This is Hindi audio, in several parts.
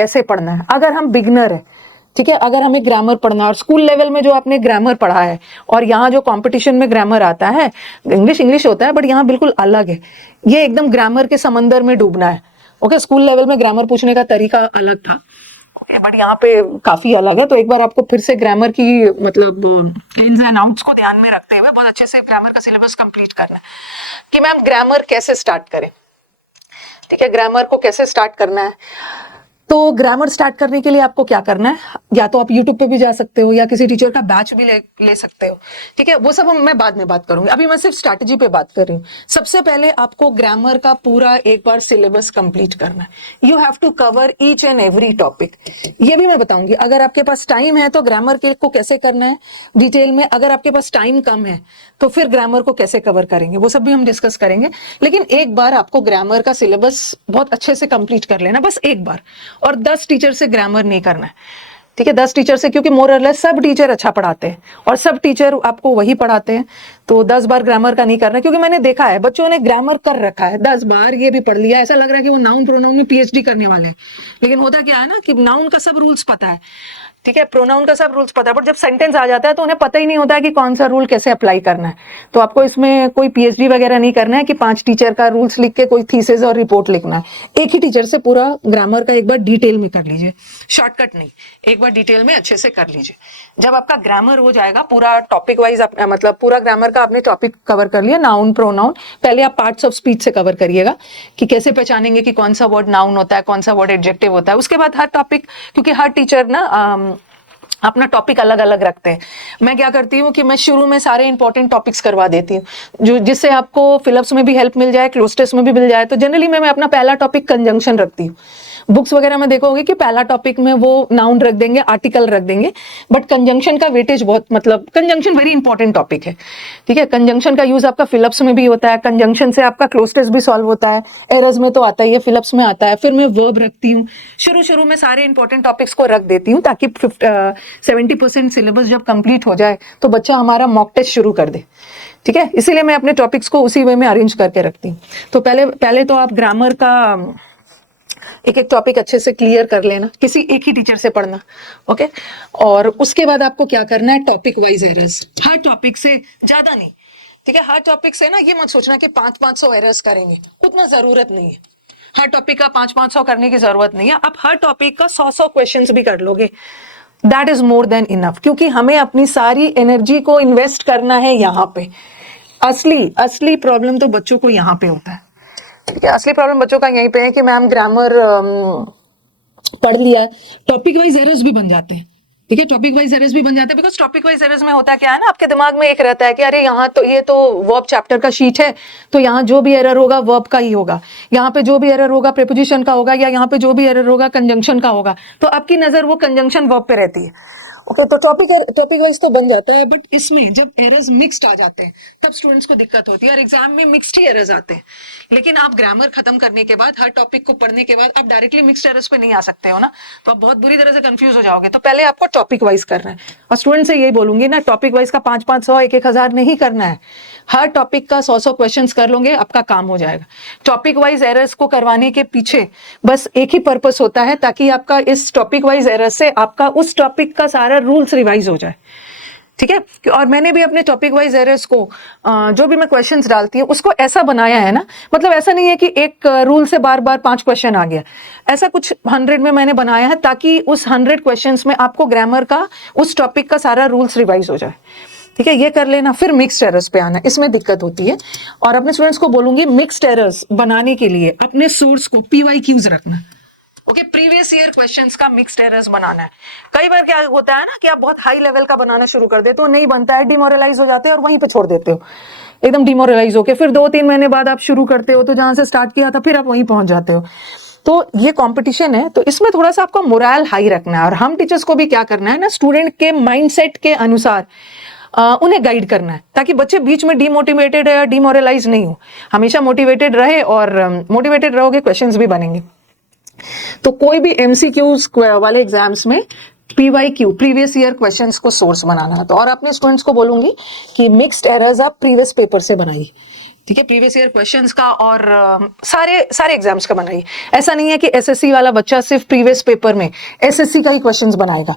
कैसे पढ़ना है। अगर हम बिगनर है, ठीक है, अगर हमें ग्रामर पढ़ना और स्कूल लेवल में जो आपने ग्रामर पढ़ा है और यहाँ जो कंपटीशन में ग्रामर आता है, इंग्लिश होता है बट यहाँ बिल्कुल अलग है, ये एकदम ग्रामर के समंदर में डूबना है। ओके, स्कूल लेवल में ग्रामर पूछने का तरीका अलग था, बट यहाँ पे काफी अलग है। तो एक बार आपको फिर से ग्रामर की मतलब इन्स एंड आउट्स को ध्यान में रखते हुए बहुत अच्छे से ग्रामर का सिलेबस कंप्लीट करना है कि मैम ग्रामर कैसे स्टार्ट करें। ठीक है, ग्रामर को कैसे स्टार्ट करना है। तो ग्रामर स्टार्ट करने के लिए आपको क्या करना है, या तो आप यूट्यूब पे भी जा सकते हो या किसी टीचर का बैच भी ले सकते हो। ठीक है, वो सब मैं बाद में बात करूंगी, अभी मैं सिर्फ स्ट्रैटेजी पे बात कर रही हूँ। सबसे पहले आपको ग्रामर का पूरा एक बार सिलेबस कंप्लीट करना है। You have to cover each and every topic. ये भी मैं बताऊंगी, अगर आपके पास टाइम है तो ग्रामर के को कैसे करना है डिटेल में, अगर आपके पास टाइम कम है तो फिर ग्रामर को कैसे कवर करेंगे, वो सब भी हम डिस्कस करेंगे। लेकिन एक बार आपको ग्रामर का सिलेबस बहुत अच्छे से कंप्लीट कर लेना, बस एक बार। और 10 टीचर से ग्रामर नहीं करना है। ठीक है, 10 टीचर से, क्योंकि मोर और लेस सब टीचर अच्छा पढ़ाते हैं और सब टीचर आपको वही पढ़ाते हैं। तो 10 बार ग्रामर का नहीं करना है, क्योंकि मैंने देखा है बच्चों ने ग्रामर कर रखा है 10 बार, ये भी पढ़ लिया, ऐसा लग रहा है कि वो नाउन प्रोनाउन में पीएचडी करने वाले हैं। लेकिन होता क्या है ना कि नाउन का सब रूल्स पता है, ठीक है, प्रोनाउन का सब रूल्स पता है, बट जब सेंटेंस आ जाता है तो उन्हें पता ही नहीं होता है कि कौन सा रूल कैसे अप्लाई करना है। तो आपको इसमें कोई पीएचडी वगैरह नहीं करना है कि 5 टीचर का रूल्स लिख के कोई थीसिस और रिपोर्ट लिखना है। एक ही टीचर से पूरा ग्रामर का एक बार डिटेल में कर लीजिए, शॉर्टकट नहीं, एक बार डिटेल में अच्छे से कर लीजिए। जब आपका ग्रामर हो जाएगा पूरा टॉपिक वाइज, मतलब पूरा ग्रामर का आपने टॉपिक कवर कर लिया, नाउन प्रोनाउन, पहले आप पार्ट्स ऑफ स्पीच से कवर करिएगा कि कैसे पहचानेंगे कि कौन सा वर्ड नाउन होता है, कौन सा वर्ड एडजेक्टिव होता है। उसके बाद हर टॉपिक, क्योंकि हर टीचर ना अपना टॉपिक अलग अलग रखते हैं, मैं क्या करती हूँ कि मैं शुरू में सारे इंपॉर्टेंट टॉपिक्स करवा देती हूँ, जो जिससे आपको फिलअप्स में भी हेल्प मिल जाए, क्लोज टेस्ट में भी मिल जाए। तो जनरली मैं अपना पहला टॉपिक कंजंक्शन रखती हूँ। बुक्स वगैरह में देखोगे कि पहला टॉपिक में वो नाउन रख देंगे, आर्टिकल रख देंगे, बट कंजंक्शन का वेटेज बहुत, मतलब कंजंक्शन वेरी इंपॉर्टेंट टॉपिक है। ठीक है, कंजंक्शन का यूज आपका फिलअप्स में भी होता है, कंजंक्शन से आपका क्लोज टेस्ट भी सॉल्व होता है, एरर्स में तो आता ही है, फिलअप्स में आता है। फिर मैं वर्ब रखती हूँ, शुरू में सारे इंपॉर्टेंट टॉपिक्स को रख देती हूँ ताकि 70% सिलेबस जब कंप्लीट हो जाए तो बच्चा हमारा मॉक टेस्ट शुरू कर दे। ठीक है, इसीलिए मैं अपने टॉपिक्स को उसी वे में अरेंज करके रखती हूँ। तो पहले तो आप ग्रामर का एक एक टॉपिक अच्छे से क्लियर कर लेना, किसी एक ही टीचर से पढ़ना। ओके, और उसके बाद आपको क्या करना है, टॉपिक वाइज एरर्स, हर टॉपिक से ज्यादा नहीं। ठीक है, हर टॉपिक से ना ये मत सोचना कि 500 एरर्स करेंगे, उतना जरूरत नहीं है। हर टॉपिक का 500 करने की जरूरत नहीं है। आप हर टॉपिक का 100 क्वेश्चंस भी कर लोगे, that is more than enough, क्योंकि हमें अपनी सारी एनर्जी को इन्वेस्ट करना है यहाँ पे। असली प्रॉब्लम तो बच्चों को यहाँ पे होता है। ठीक है, असली प्रॉब्लम बच्चों का यहीं पे है कि मैम ग्रामर पढ़ लिया, टॉपिक वाइज एरर्स भी बन जाते हैं। ठीक है, टॉपिक वाइज एरर्स भी बन जाते हैं, बिकॉज टॉपिक वाइज एरर्स में होता क्या है ना, आपके दिमाग में एक रहता है कि अरे यहाँ तो ये तो वर्ब चैप्टर का शीट है, तो यहाँ जो भी एरर होगा वर्ब का ही होगा, यहाँ पे जो भी एरर होगा प्रीपोजिशन का होगा, या यहाँ पे जो भी एरर होगा कंजंक्शन का होगा। तो आपकी नजर वो कंजंक्शन वर्ब पे रहती है। ओके, तो टॉपिक वाइज तो बन जाता है, बट इसमें जब एरर्स मिक्स्ड आ जाते हैं तब स्टूडेंट्स को दिक्कत होती है, और एग्जाम में मिक्स्ड ही एरर्स आते हैं। लेकिन आप ग्रामर खत्म करने के बाद, हर टॉपिक को पढ़ने के बाद आप डायरेक्टली मिक्स्ड एरर्स पे नहीं आ सकते हो ना, तो आप बहुत बुरी तरह से कंफ्यूज हो जाओगे। तो पहले आपको टॉपिक वाइज करना है, और स्टूडेंट से यही बोलूंगी ना, टॉपिक वाइज का 500 1,000 नहीं करना है, हर टॉपिक का 100 क्वेश्चंस कर लोगे, आपका काम हो जाएगा। टॉपिक वाइज एरर्स को करवाने के पीछे बस एक ही पर्पस होता है, ताकि आपका इस टॉपिक वाइज एरर्स से आपका उस टॉपिक का सारा रूल्स रिवाइज हो जाए। ठीक है, और मैंने भी अपने टॉपिक वाइज एरर्स को जो भी मैं क्वेश्चंस डालती हूँ उसको ऐसा बनाया है ना, मतलब ऐसा नहीं है कि एक रूल से बार बार 5 क्वेश्चन आ गया, ऐसा कुछ 100 में मैंने बनाया है, ताकि उस 100 क्वेश्चंस में आपको ग्रामर का उस टॉपिक का सारा रूल्स रिवाइज हो जाए। ठीक है, ये कर लेना, फिर मिक्स्ड एरर्स पे आना, इसमें दिक्कत होती है। और अपने स्टूडेंट्स को बोलूंगी मिक्स्ड एरर्स बनाने के लिए अपने सोर्स को PYQs रखना। ओके, प्रीवियस ईयर क्वेश्चंस का मिक्स्ड एरर्स बनाना है। कई बार क्या होता है ना कि आप बहुत हाई लेवल का बनाना शुरू कर देते हो, नहीं बनता है, डिमोरलाइज हो जाते हैं और वहीं पे छोड़ देते हो, एकदम डिमोरलाइज होके फिर 2-3 महीने बाद आप शुरू करते हो, तो जहां से स्टार्ट किया था फिर आप वहीं पहुंच जाते हो। तो ये कंपटीशन है, तो इसमें थोड़ा सा आपका मोरल हाई रखना है, और हम टीचर्स को भी क्या करना है ना, स्टूडेंट के माइंडसेट के अनुसार उन्हें गाइड करना है, ताकि बच्चे बीच में डीमोटिवेटेड या डिमोरलाइज नहीं हो, हमेशा मोटिवेटेड रहे, और मोटिवेटेड रहोगे क्वेश्चंस भी बनेंगे। तो कोई भी MCQs वाले एग्जाम्स में PYQ प्रीवियस ईयर क्वेश्चंस को सोर्स बनाना। तो और अपने स्टूडेंट्स को बोलूंगी कि मिक्स्ड एरर्स आप प्रीवियस पेपर से बनाइए। ठीक है, प्रीवियस ईयर क्वेश्चंस का और सारे सारे एग्जाम्स का बनाइए। ऐसा नहीं है कि एसएससी वाला बच्चा सिर्फ प्रीवियस पेपर में एसएससी का ही क्वेश्चंस बनाएगा।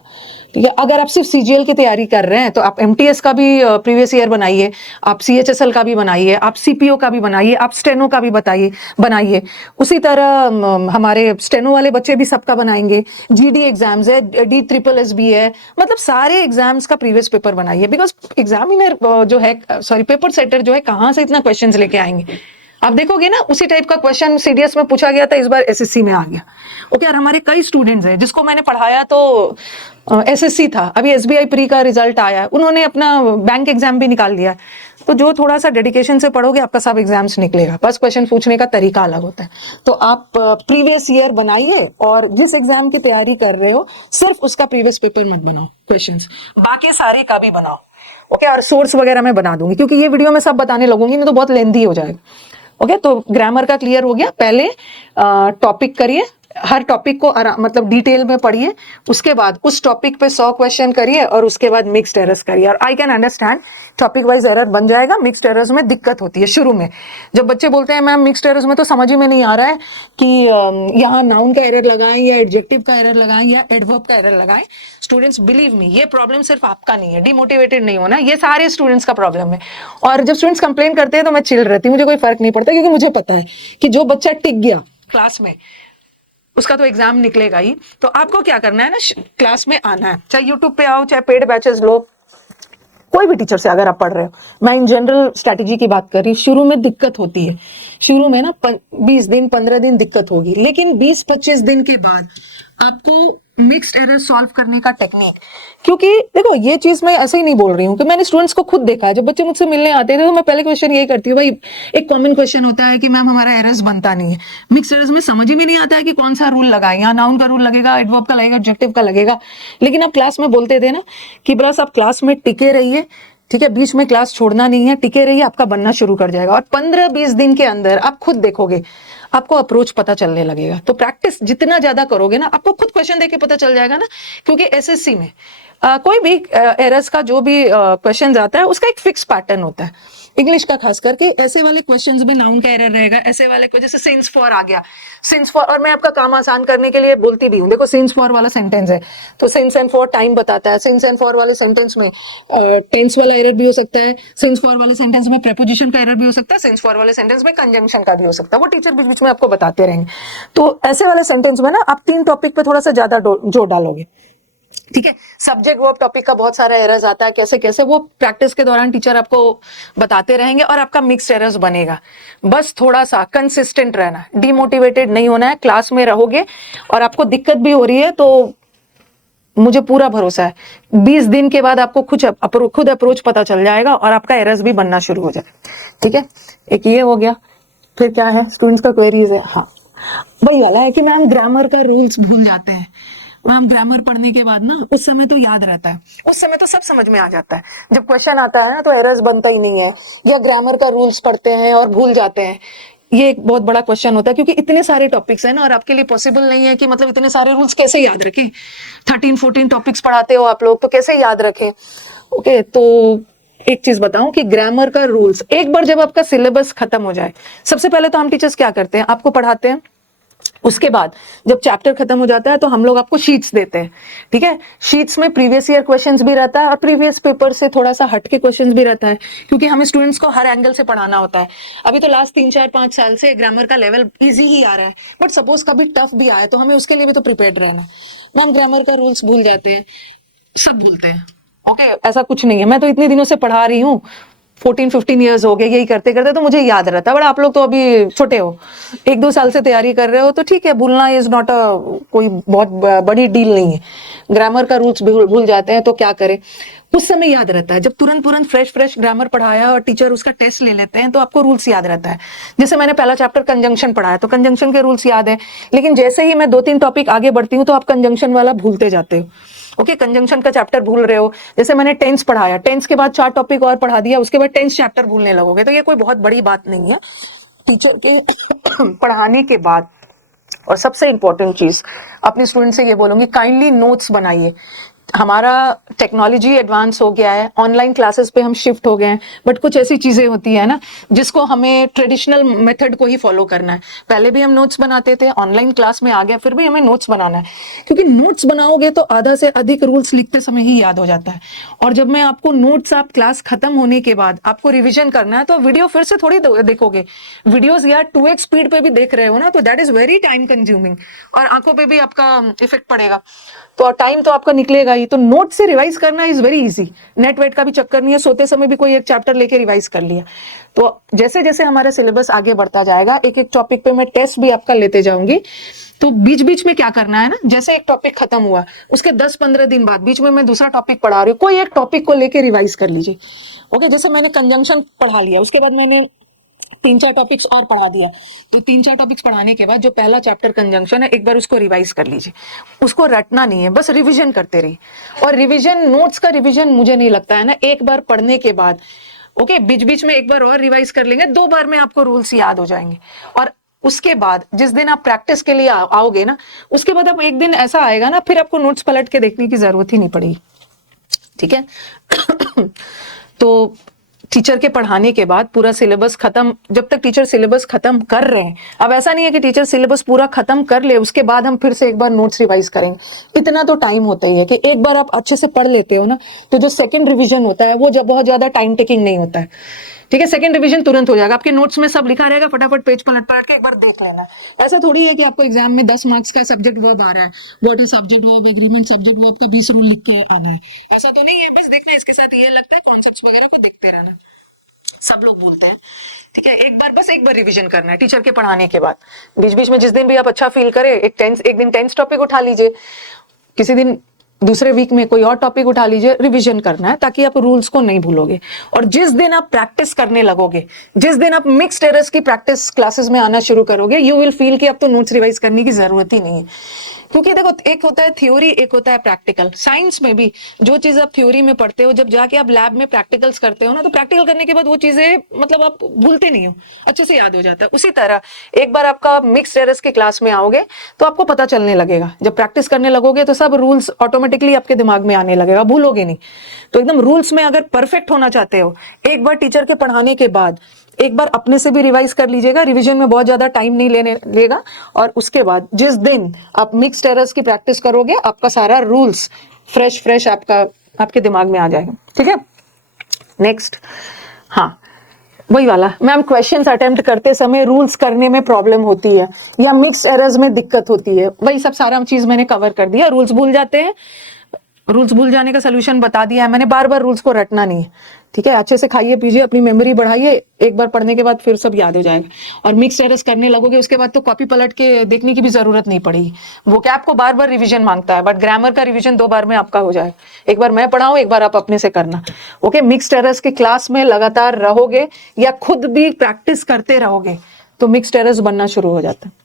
ठीक है, अगर आप सिर्फ सीजीएल की तैयारी कर रहे हैं तो आप एमटीएस का भी प्रीवियस ईयर बनाइए, आप सीएचएसएल का भी बनाइए, आप सीपीओ का भी बनाइए, आप स्टेनो का भी बनाइए। उसी तरह हमारे स्टेनो वाले बच्चे भी सबका बनाएंगे। जीडी एग्जाम्स है, डी ट्रिपल एस बी है, मतलब सारे एग्जाम्स का प्रीवियस पेपर बनाइए। बिकॉज एग्जामिनर जो है, सॉरी पेपर सेटर जो है, कहाँ से इतना क्वेश्चंस लेके आएंगे? आप देखोगे ना, उसी टाइप का क्वेश्चन सीडीएस में पूछा गया था, इस बार एसएससी में आ गया। ओके, और हमारे कई स्टूडेंट्स हैं जिसको मैंने पढ़ाया तो एसएससी था, अभी एसबीआई प्री का रिजल्ट आया, उन्होंने अपना बैंक एग्जाम भी निकाल लिया। तो जो थोड़ा सा डेडिकेशन से पढ़ोगे आपका सब एग्जाम्स निकलेगा, बस क्वेश्चन पूछने का तरीका अलग होता है। तो आप प्रीवियस ईयर बनाइए और जिस एग्जाम की तैयारी कर रहे हो सिर्फ उसका प्रीवियस पेपर मत बनाओ क्वेश्चंस, बाकी सारे का भी बनाओ। ओके, और सोर्स वगैरह मैं बना दूंगी क्योंकि ये वीडियो में सब बताने लगूंगी नहीं तो बहुत लेंथी हो जाएगा। ओके, तो ग्रामर का क्लियर हो गया। पहले टॉपिक करिए, हर टॉपिक को मतलब डिटेल में पढ़िए, उसके बाद उस टॉपिक पे 100 क्वेश्चन करिए और उसके बाद मिक्स्ड एरर्स करिए। और I can understand topic wise error बन जाएगा। मिक्स्ड एरर्स में दिक्कत होती है शुरू में, जब बच्चे बोलते हैं मैम मिक्स्ड एरर्स में तो समझ ही में नहीं आ रहा है कि यहाँ नाउन का एरर लगाएं या एडजेक्टिव का एरर लगाएं या एडवर्ब का एरर लगाएं। स्टूडेंट्स बिलीव मी, ये प्रॉब्लम सिर्फ आपका नहीं है, डिमोटिवेटेड नहीं होना, ये सारे स्टूडेंट्स का प्रॉब्लम है। और जब स्टूडेंट्स कंप्लेन करते हैं तो मैं चिल रहती हूँ, मुझे कोई फर्क नहीं पड़ता क्योंकि मुझे पता है कि जो बच्चा टिक गया क्लास में उसका तो एग्जाम निकलेगा ही। तो आपको क्या करना है ना, क्लास में आना है, चाहे यूट्यूब पे आओ चाहे पेड बैचेस लो, कोई भी टीचर से अगर आप पढ़ रहे हो। मैं इन जनरल स्ट्रैटेजी की बात कर रही हूँ। शुरू में दिक्कत होती है, शुरू में ना 20 दिन 15 दिन दिक्कत होगी, लेकिन 20-25 दिन के बाद आपको मिक्स्ड एरर सॉल्व करने का टेक्निक, क्योंकि देखो ये चीज मैं ऐसे ही नहीं बोल रही हूँ कि मैंने स्टूडेंट्स को खुद देखा है। जब बच्चे मुझसे मिलने आते थे तो मैं पहले क्वेश्चन यही करती हूँ, भाई एक कॉमन क्वेश्चन होता है कि मैम हमारा एरर्स बनता नहीं है। मिक्स्ड एरर्स में समझ ही में नहीं आता है कि कौन सा रूल लगाए, यहाँ नाउन का रूल लगेगा, एडवर्ब का लगेगा, एडजेक्टिव का लगेगा। लेकिन आप क्लास में बोलते थे ना कि बस आप क्लास में टिके रहिए, ठीक है, बीच में क्लास छोड़ना नहीं है, टिके रहिए, आपका बनना शुरू कर जाएगा। और 15-20 दिन के अंदर आप खुद देखोगे आपको अप्रोच पता चलने लगेगा। तो प्रैक्टिस जितना ज्यादा करोगे ना, आपको खुद क्वेश्चन देके पता चल जाएगा ना, क्योंकि एसएससी में कोई भी एरर्स का जो भी क्वेश्चन आता है उसका एक फिक्स पैटर्न होता है। इंग्लिश का खास करके ऐसे वाले क्वेश्चंस में नाउन का एरर रहेगा, ऐसे वाले को जैसे सिंस फॉर आ गया, सिंस फॉर, और मैं आपका काम आसान करने के लिए बोलती भी हूँ। देखो सिंस फॉर वाला सेंटेंस है तो सिंस एंड फॉर टाइम बताता है, सिंस एंड फॉर वाले सेंटेंस में टेंस वाला एरर भी हो सकता है, सिंस फॉर वाले सेंटेंस में प्रेपोजिशन का एरर भी हो सकता है, सिंस फॉर वाले सेंटेंस में कंजंक्शन का भी हो सकता है। वो टीचर बीच बीच में आपको बताते रहेंगे। तो ऐसे वाले सेंटेंस में ना आप 3 टॉपिक पे थोड़ा सा ज्यादा जोर डालोगे, ठीक है। सब्जेक्ट वर्ब टॉपिक का बहुत सारा एरर्स आता है, कैसे कैसे वो प्रैक्टिस के दौरान टीचर आपको बताते रहेंगे और आपका मिक्स एरर्स बनेगा। बस थोड़ा सा कंसिस्टेंट रहना, डिमोटिवेटेड नहीं होना है। क्लास में रहोगे और आपको दिक्कत भी हो रही है तो मुझे पूरा भरोसा है 20 दिन के बाद आपको खुद अप्रोच पता चल जाएगा और आपका एरर्स भी बनना शुरू हो जाएगा, ठीक है। एक ये हो गया। फिर क्या है, स्टूडेंट्स का क्वेरीज है। हाँ, वही वाला है कि मैम ग्रामर का रूल्स भूल जाते हैं। मैम ग्रामर पढ़ने के बाद ना उस समय तो याद रहता है, उस समय तो सब समझ में आ जाता है, जब क्वेश्चन आता है ना तो एरर्स बनता ही नहीं है, या ग्रामर का रूल्स पढ़ते हैं और भूल जाते हैं। ये एक बहुत बड़ा क्वेश्चन होता है क्योंकि इतने सारे टॉपिक्स हैं ना, और आपके लिए पॉसिबल नहीं है कि मतलब इतने सारे रूल्स कैसे याद रखें। 13-14 टॉपिक्स पढ़ाते हो आप लोग तो कैसे याद रखें। ओके, तो एक चीज बताऊं कि ग्रामर का रूल्स एक बार जब आपका सिलेबस खत्म हो जाए, सबसे पहले तो हम टीचर्स क्या करते हैं, आपको पढ़ाते हैं, उसके बाद जब चैप्टर खत्म हो जाता है तो हम लोग आपको शीट्स देते हैं, ठीक है। शीट्स में प्रीवियस ईयर क्वेश्चंस भी रहता है और प्रीवियस पेपर से थोड़ा सा हट के क्वेश्चंस भी रहता है, क्योंकि हमें स्टूडेंट्स को हर एंगल से पढ़ाना होता है। अभी तो लास्ट 3-4-5 साल से ग्रामर का लेवल इजी ही आ रहा है, बट सपोज कभी टफ भी आए तो हमें उसके लिए भी तो प्रिपेयर्ड रहना। मैम ग्रामर का रूल्स भूल जाते हैं, सब भूलते हैं। ओके, ऐसा कुछ नहीं है, मैं तो इतने दिनों से पढ़ा रही हूँ, 14-15 ईयर्स हो गए यही करते करते, तो मुझे याद रहता है। बट आप लोग तो अभी छोटे हो, 1-2 साल से तैयारी कर रहे हो, तो ठीक है, भूलना इज नॉट कोई बहुत बड़ी डील नहीं है। ग्रामर का रूल्स भूल जाते हैं तो क्या करें, उस समय याद रहता है जब तुरंत फ्रेश ग्रामर पढ़ाया और टीचर उसका टेस्ट ले लेते हैं तो आपको रूल्स याद रहता है। जैसे मैंने पहला चैप्टर कंजंक्शन पढ़ाया तो कंजंक्शन के रूल्स याद है, लेकिन जैसे ही मैं 2-3 टॉपिक आगे बढ़ती हूँ तो आप कंजंक्शन वाला भूलते जाते हो। ओके, कंजंक्शन का चैप्टर भूल रहे हो। जैसे मैंने टेंस पढ़ाया, टेंस के बाद 4 टॉपिक और पढ़ा दिया, उसके बाद टेंस चैप्टर भूलने लगोगे, तो ये कोई बहुत बड़ी बात नहीं है टीचर के पढ़ाने के बाद। और सबसे इंपॉर्टेंट चीज अपने स्टूडेंट से ये बोलूंगी, काइंडली नोट्स बनाइए। हमारा टेक्नोलॉजी एडवांस हो गया है, ऑनलाइन क्लासेस पे हम शिफ्ट हो गए हैं, बट कुछ ऐसी चीजें होती है ना जिसको हमें ट्रेडिशनल मेथड को ही फॉलो करना है। पहले भी हम नोट्स बनाते थे, ऑनलाइन क्लास में आ गया, फिर भी हमें नोट्स बनाना है, क्योंकि नोट्स बनाओगे तो आधा से अधिक रूल्स लिखते समय ही याद हो जाता है। और जब मैं आपको नोट्स, आप क्लास खत्म होने के बाद आपको रिविजन करना है, तो वीडियो फिर से थोड़ी देखोगे। वीडियोस या 2x स्पीड पे भी देख रहे हो ना, तो that is very time consuming, और आंखों पे भी आपका इफेक्ट पड़ेगा, तो टाइम तो आपका निकलेगा ही। तो नोट से रिवाइज करना is very easy, net weight का भी चक्कर नहीं है, सोते समय भी कोई एक चैप्टर लेके रिवाइज कर लिया। तो जैसे जैसे हमारा सिलेबस आगे बढ़ता जाएगा, एक एक टॉपिक पे मैं टेस्ट भी आपका लेते जाऊंगी। तो बीच बीच में क्या करना है ना, जैसे एक टॉपिक खत्म हुआ, उसके 10-15 दिन बाद बीच में मैं दूसरा टॉपिक पढ़ा रही हूँ, कोई एक टॉपिक को लेके रिवाइज कर लीजिए। ओके, जैसे मैंने कंजंक्शन पढ़ा लिया, उसके बाद मैंने 3-4 टॉपिक्स और पढ़ा दिया, तो 3-4 टॉपिक्स पढ़ाने के बाद जो पहला चैप्टर कंजंक्शन है, एक बार उसको रिवाइज कर लीजिए। उसको रटना नहीं है, बस रिवीजन करते रहिए। और रिवीजन, नोट्स का रिवीजन मुझे नहीं लगता है ना, एक बार पढ़ने के बाद ओके, बीच बीच में एक बार और रिवाइज कर लेंगे, 2 बार में आपको रूल्स याद हो जाएंगे। और उसके बाद जिस दिन आप प्रैक्टिस के लिए आओगे ना, उसके बाद आप एक दिन ऐसा आएगा ना, फिर आपको नोट्स पलट के देखने की जरूरत ही नहीं पड़ेगी। ठीक है। तो टीचर के पढ़ाने के बाद पूरा सिलेबस खत्म, जब तक टीचर सिलेबस खत्म कर रहे हैं, अब ऐसा नहीं है कि टीचर सिलेबस पूरा खत्म कर ले उसके बाद हम फिर से एक बार नोट्स रिवाइज करेंगे। इतना तो टाइम होता ही है कि एक बार आप अच्छे से पढ़ लेते हो ना, तो जो सेकंड रिवीजन होता है वो जब बहुत ज्यादा टाइम टेकिंग नहीं होता है। ठीक है, सेकंड रिवीजन तुरंत हो जाएगा, आपके नोट्स में सब लिखा रहेगा, फटाफट पेज पलट पलट के एक बार देख लेना। ऐसा थोड़ी है कि आपको एग्जाम में 10 मार्क्स का सब्जेक्ट वर्ब आ रहा है, what is subject verb, agreement subject verb का 20 रूल लिख के आना है, ऐसा तो नहीं है। बस देखना है, इसके साथ ये लगता है, कॉन्सेप्ट्स वगैरह को देखते रहना, सब लोग बोलते हैं। ठीक है, बस एक बार रिवीजन करना है टीचर के पढ़ाने के बाद। बीच बीच में जिस दिन भी आप अच्छा फील करे, एक दिन टेंस टॉपिक उठा लीजिए, किसी दिन दूसरे वीक में कोई और टॉपिक उठा लीजिए, रिवीजन करना है ताकि आप रूल्स को नहीं भूलोगे। और जिस दिन आप प्रैक्टिस करने लगोगे, जिस दिन आप मिक्स्ड एरर्स की प्रैक्टिस क्लासेस में आना शुरू करोगे, यू विल फील कि अब तो नोट्स रिवाइज करने की जरूरत ही नहीं है। क्योंकि देखो, एक होता है थ्योरी, एक होता है प्रैक्टिकल। साइंस में भी जो चीज आप थ्योरी में पढ़ते हो, जब जाके आप लैब में प्रैक्टिकल्स करते हो ना, तो प्रैक्टिकल करने के बाद वो चीजें मतलब आप भूलते नहीं हो, अच्छे से याद हो जाता है। उसी तरह एक बार आपका मिक्स्ड एरर्स की क्लास में आओगे तो आपको पता चलने लगेगा, जब प्रैक्टिस करने लगोगे तो सब रूल्स ऑटोमेटिकली आपके दिमाग में आने लगेगा, भूलोगे नहीं। तो एकदम रूल्स में अगर परफेक्ट होना चाहते हो, एक बार टीचर के पढ़ाने के बाद एक बार अपने से भी रिवाइज कर लीजिएगा, रिवीजन में बहुत ज्यादा टाइम नहीं लेने लेगा। और उसके बाद जिस दिन आप मिक्स्ड एरर्स की प्रैक्टिस करोगे, आपका सारा रूल्स फ्रेश आपके दिमाग में आ जाएगा। ठीक है, नेक्स्ट, हाँ, वही वाला मैम, क्वेश्चंस अटेम्प्ट करते समय रूल्स करने में प्रॉब्लम होती है या मिक्स्ड एरर्स में दिक्कत होती है, वही सब सारा चीज मैंने कवर कर दिया। रूल्स भूल जाते हैं, रूल्स भूल जाने का सोल्यूशन बता दिया है मैंने, बार बार रूल्स को रटना नहीं है। ठीक है, अच्छे से खाइए पीजिए, अपनी मेमोरी बढ़ाइए, एक बार पढ़ने के बाद फिर सब याद हो जाएगा। और मिक्स एरर्स करने लगोगे, उसके बाद तो कॉपी पलट के देखने की भी जरूरत नहीं पड़ेगी। वो क्या आपको बार बार रिवीजन मांगता है, बट ग्रामर का रिवीजन 2 बार में आपका हो जाएगा। एक बार मैं पढ़ाऊं, एक बार आप अपने से करना। ओके, मिक्स्ड एरर्स की क्लास में लगातार रहोगे या खुद भी प्रैक्टिस करते रहोगे तो मिक्स्ड एरर्स बनना शुरू हो जाता है।